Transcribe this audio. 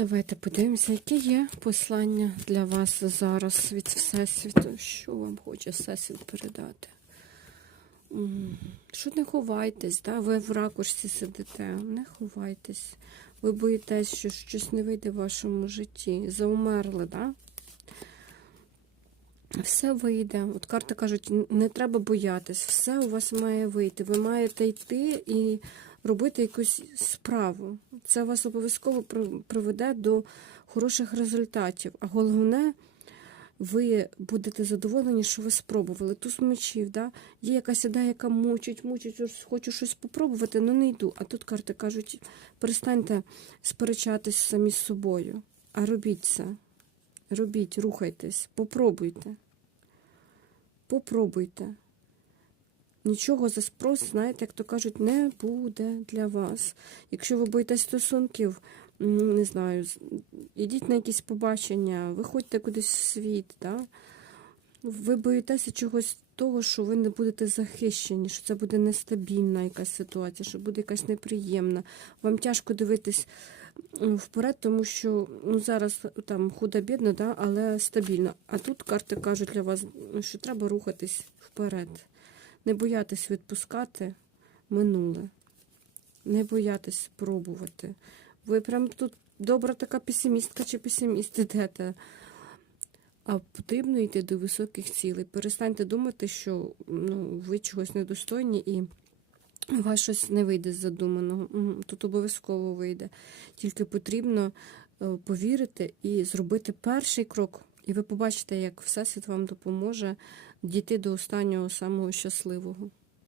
Давайте подивимося, яке є послання для вас зараз від Всесвіту. Що вам хоче Всесвіт передати? Що не ховайтесь, да? ви в ракурсі сидите, не ховайтесь. Ви боїтесь, що щось не вийде в вашому житті. Заумерли, да? Все вийде. От карти кажуть, не треба боятись, все у вас має вийти. Ви маєте йти і робити якусь справу. Це вас обов'язково приведе до хороших результатів. А головне, ви будете задоволені, що ви спробували. Туз мечів, да? є якась ідея, яка мучить, мучить, хочу щось спробувати, але не йду. А тут карти кажуть, перестаньте сперечатись самі з собою, а робіть це. Робіть, рухайтесь, попробуйте. Попробуйте. Нічого за спрос, знаєте, як то кажуть, не буде для вас. Якщо ви боїтесь стосунків, не знаю, ідіть на якісь побачення, виходьте кудись в світ. Да? Ви боїтеся чогось того, що ви не будете захищені, що це буде нестабільна якась ситуація, що буде якась неприємна. Вам тяжко дивитись вперед, тому що ну, зараз там худо-бідно, да, але стабільно. А тут карти кажуть для вас, що треба рухатись вперед. Не боятись відпускати минуле. Не боятись спробувати. Ви прям тут добра така песимістка чи песиміст ідете. А потрібно йти до високих цілей. Перестаньте думати, що ну, ви чогось недостойні і у вас щось не вийде з задуманого. Тут обов'язково вийде. Тільки потрібно е, повірити і зробити перший крок. І ви побачите, як Всесвіт вам допоможе дійти до останнього самого щасливого.